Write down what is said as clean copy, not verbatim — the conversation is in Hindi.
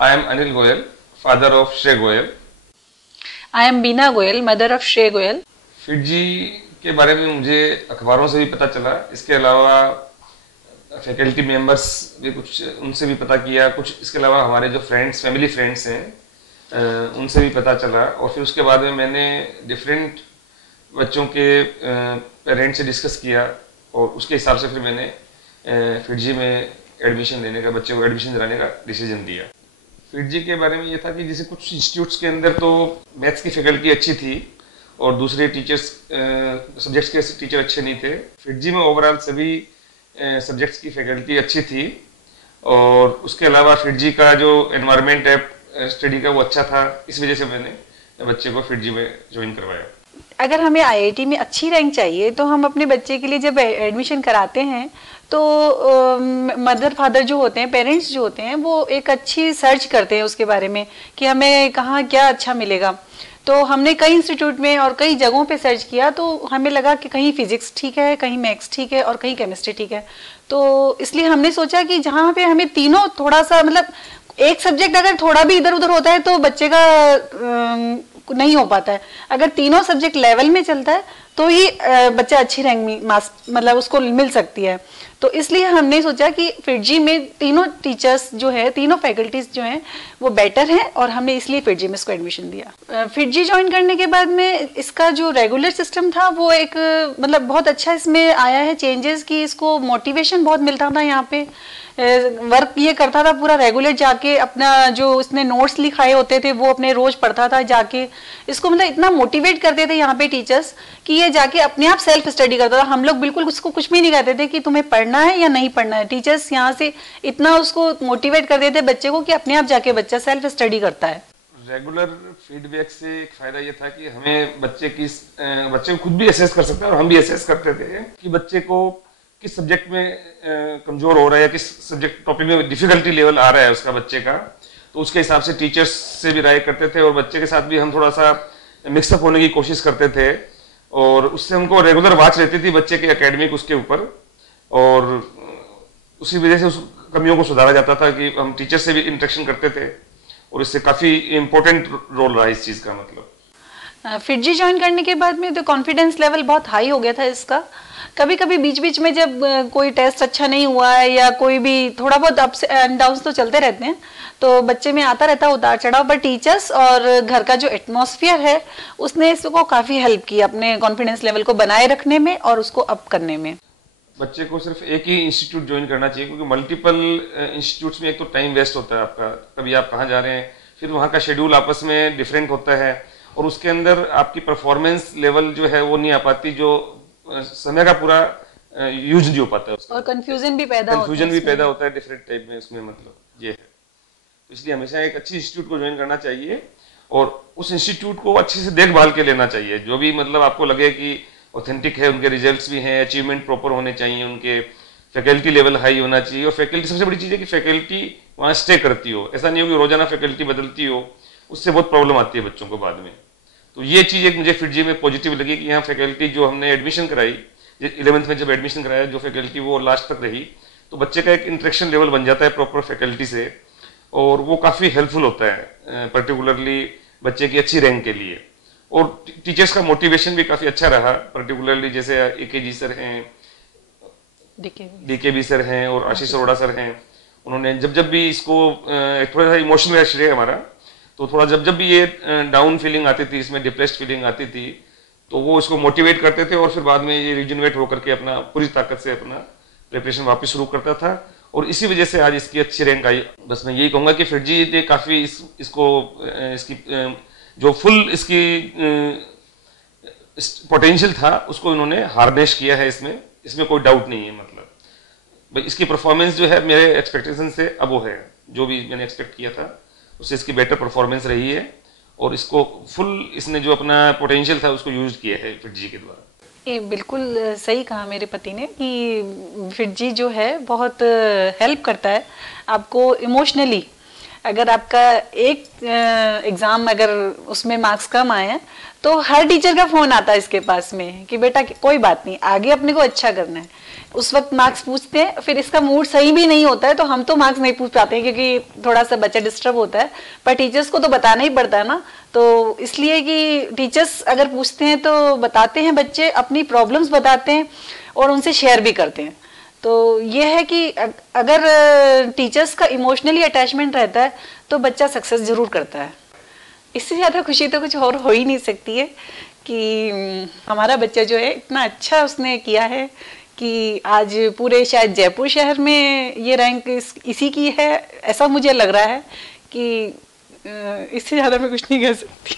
I am Anil Goyal, father of Shrey Goyal. I am Beena Goyal, mother of Shrey Goyal. FIITJEE के बारे में मुझे अखबारों से भी पता चला, इसके अलावा फैकल्टी मेंबर्स भी कुछ उनसे भी पता किया, कुछ इसके अलावा हमारे जो फ्रेंड्स फैमिली फ्रेंड्स हैं उनसे भी पता चला। और फिर उसके बाद में मैंने डिफरेंट बच्चों के पेरेंट्स से डिस्कस किया और उसके हिसाब से फिर मैंने फिटजी में एडमिशन लेने का, बच्चे को एडमिशन दिलाने का डिसीजन दिया। फिटजी के बारे में ये था कि जैसे कुछ इंस्टीट्यूट्स के अंदर तो मैथ्स की फैकल्टी अच्छी थी और दूसरे टीचर्स सब्जेक्ट्स के टीचर अच्छे नहीं थे। फिटजी में ओवरऑल सभी सब्जेक्ट्स की फैकल्टी अच्छी थी और उसके अलावा फिटजी का जो एनवायरनमेंट है स्टडी का वो अच्छा था। इस वजह से मैंने बच्चे को फिटजी में ज्वाइन करवाया। अगर हमें आईआईटी में अच्छी रैंक चाहिए तो हम अपने बच्चे के लिए जब एडमिशन कराते हैं तो मदर फादर जो होते हैं, पेरेंट्स जो होते हैं, वो एक अच्छी सर्च करते हैं उसके बारे में कि हमें कहाँ क्या अच्छा मिलेगा। तो हमने कई इंस्टीट्यूट में और कई जगहों पे सर्च किया तो हमें लगा कि कहीं फिजिक्स ठीक है, कहीं मैथ्स ठीक है और कहीं केमिस्ट्री ठीक है। तो इसलिए हमने सोचा कि जहाँ पे हमें तीनों थोड़ा सा मतलब एक सब्जेक्ट अगर थोड़ा भी इधर उधर होता है तो बच्चे का नहीं हो पाता है। अगर तीनों सब्जेक्ट लेवल में चलता है तो ही बच्चा अच्छी रैंक में मतलब उसको मिल सकती है। तो इसलिए हमने सोचा कि फिटजी में तीनों टीचर्स जो है, तीनों फैकल्टीज जो हैं वो बेटर हैं और हमने इसलिए फिटजी में इसको एडमिशन दिया। फिटजी ज्वाइन करने के बाद में इसका जो रेगुलर सिस्टम था वो एक मतलब बहुत अच्छा इसमें आया है चेंजेस कि इसको मोटिवेशन बहुत मिलता था। यहाँ पे वर्क ये करता था पूरा रेगुलर जाके, अपना जो इसने नोट्स लिखाए होते थे वो अपने रोज पढ़ता था जाके। इसको मतलब इतना मोटिवेट करते थे यहाँ पे टीचर्स कि ये जाके अपने आप सेल्फ स्टडी करता था। हम लोग बिल्कुल उसको कुछ भी नहीं कहते थे कि तुम्हें पढ़ना है या नहीं पढ़ना है। टीचर्स यहाँ से इतना उसको मोटिवेट कर देते बच्चे को कि अपने आप जाके बच्चा सेल्फ स्टडी करता है। रेगुलर फीडबैक से एक फायदा ये था कि हमें बच्चे को खुद भी असेस कर सकते हैं और हम भी असेस करते थे कि बच्चे को किस सब्जेक्ट में कमजोर हो रहा है या किस सब्जेक्ट टॉपिक में डिफिकल्टी लेवल आ रहा है उसका बच्चे का। तो उसके हिसाब से टीचर्स से भी राय करते थे और बच्चे के साथ भी हम थोड़ा सा मिक्सअप होने की कोशिश करते थे और उससे हमको रेगुलर वॉच रहती थी बच्चे के एकेडमिक उसके ऊपर और उसी वजह से उस कमियों को सुधारा जाता था कि हम टीचर से भी इंटरेक्शन करते थे और इससे काफ़ी इम्पोर्टेंट रोल रहा इस चीज़ का। मतलब फिटजी ज्वाइन करने के बाद में तो कॉन्फिडेंस लेवल बहुत हाई हो गया था इसका। कभी कभी बीच बीच में जब कोई टेस्ट अच्छा नहीं हुआ है या कोई भी थोड़ा बहुत अप्स एंड डाउन्स तो चलते रहते हैं तो बच्चे में आता रहता है उतार चढ़ाव, पर टीचर्स और घर का जो एटमॉस्फेयर है उसने इसको काफ़ी हेल्प की अपने कॉन्फिडेंस लेवल को बनाए रखने में और उसको अप करने में। बच्चे को सिर्फ एक ही इंस्टीट्यूट ज्वाइन करना चाहिए क्योंकि मल्टीपल इंस्टीट्यूट्स में एक तो टाइम वेस्ट होता है आपका, कभी आप कहाँ जा रहे हैं, फिर वहाँ का शेड्यूल आपस में डिफरेंट होता है और उसके अंदर आपकी परफॉर्मेंस लेवल जो है वो नहीं आ पाती, जो समय का पूरा यूज नहीं हो पाता है उसका। और कंफ्यूजन भी पैदा होता है डिफरेंट टाइप में उसमें। मतलब ये है, तो इसलिए हमेशा एक अच्छी इंस्टीट्यूट को ज्वाइन करना चाहिए और उस इंस्टीट्यूट को अच्छे से देखभाल के लेना चाहिए। जो भी मतलब आपको लगे कि ऑथेंटिक है, उनके रिजल्ट्स भी हैं, अचीवमेंट प्रॉपर होने चाहिए, उनके फैकल्टी लेवल हाई होना चाहिए और फैकल्टी सबसे बड़ी चीज़ है कि फैकल्टी वहाँ स्टे करती हो। ऐसा नहीं हो कि रोजाना फैकल्टी बदलती हो, उससे बहुत प्रॉब्लम आती है बच्चों को बाद में। तो ये चीज़ एक मुझे फिटजी में पॉजिटिव लगी कि यहाँ फैकल्टी जो हमने एडमिशन कराई 11th में जब एडमिशन कराया जो फैकल्टी वो लास्ट तक रही तो बच्चे का एक इंटरेक्शन लेवल बन जाता है प्रॉपर फैकल्टी से और वो काफ़ी हेल्पफुल होता है पर्टिकुलरली बच्चे की अच्छी रैंक के लिए। और टीचर्स का मोटिवेशन भी काफ़ी अच्छा रहा, पर्टिकुलरली जैसे AK जी सर हैं, DK सर हैं और आशीष अरोड़ा सर हैं। उन्होंने जब भी इसको थोड़ा सा इमोशनल श्रेय हमारा, तो थोड़ा जब भी ये डाउन फीलिंग आती थी, इसमें डिप्रेस्ड फीलिंग आती थी, तो वो इसको मोटिवेट करते थे और फिर बाद में ये रिजुनवेट होकर के अपना पूरी ताकत से अपना प्रिपरेशन वापस शुरू करता था और इसी वजह से आज इसकी अच्छी रैंक आई। बस मैं यही कहूँगा कि फिटजी ने काफ़ी इसकी जो फुल इसकी पोटेंशियल था उसको इन्होंने हार्नेस किया है, इसमें कोई डाउट नहीं है। मतलब इसकी परफॉर्मेंस जो है मेरे एक्सपेक्टेशन से अब वो है, जो भी मैंने एक्सपेक्ट किया था उससे इसकी बेटर परफॉर्मेंस रही है और इसको फुल इसने जो अपना पोटेंशियल था उसको यूज किया है फिटजी के द्वारा। ये बिल्कुल सही कहा मेरे पति ने कि फिटजी जो है बहुत हेल्प करता है आपको इमोशनली अगर आपका एक एग्जाम अगर उसमें मार्क्स कम आए हैं तो हर टीचर का फोन आता है इसके पास में कि बेटा कोई बात नहीं, आगे अपने को अच्छा करना है। उस वक्त मार्क्स पूछते हैं, फिर इसका मूड सही भी नहीं होता है तो हम तो मार्क्स नहीं पूछ पाते हैं क्योंकि थोड़ा सा बच्चा डिस्टर्ब होता है, पर टीचर्स को तो बताना ही पड़ता है ना। तो इसलिए कि टीचर्स अगर पूछते हैं तो बताते हैं, बच्चे अपनी प्रॉब्लम्स बताते हैं और उनसे शेयर भी करते हैं। तो ये है कि अगर टीचर्स का इमोशनली अटैचमेंट रहता है तो बच्चा सक्सेस जरूर करता है। इससे ज़्यादा खुशी तो कुछ और हो ही नहीं सकती है कि हमारा बच्चा जो है इतना अच्छा उसने किया है कि आज पूरे शायद जयपुर शहर में ये रैंक इसी की है, ऐसा मुझे लग रहा है कि इससे ज़्यादा मैं कुछ नहीं कह सकती।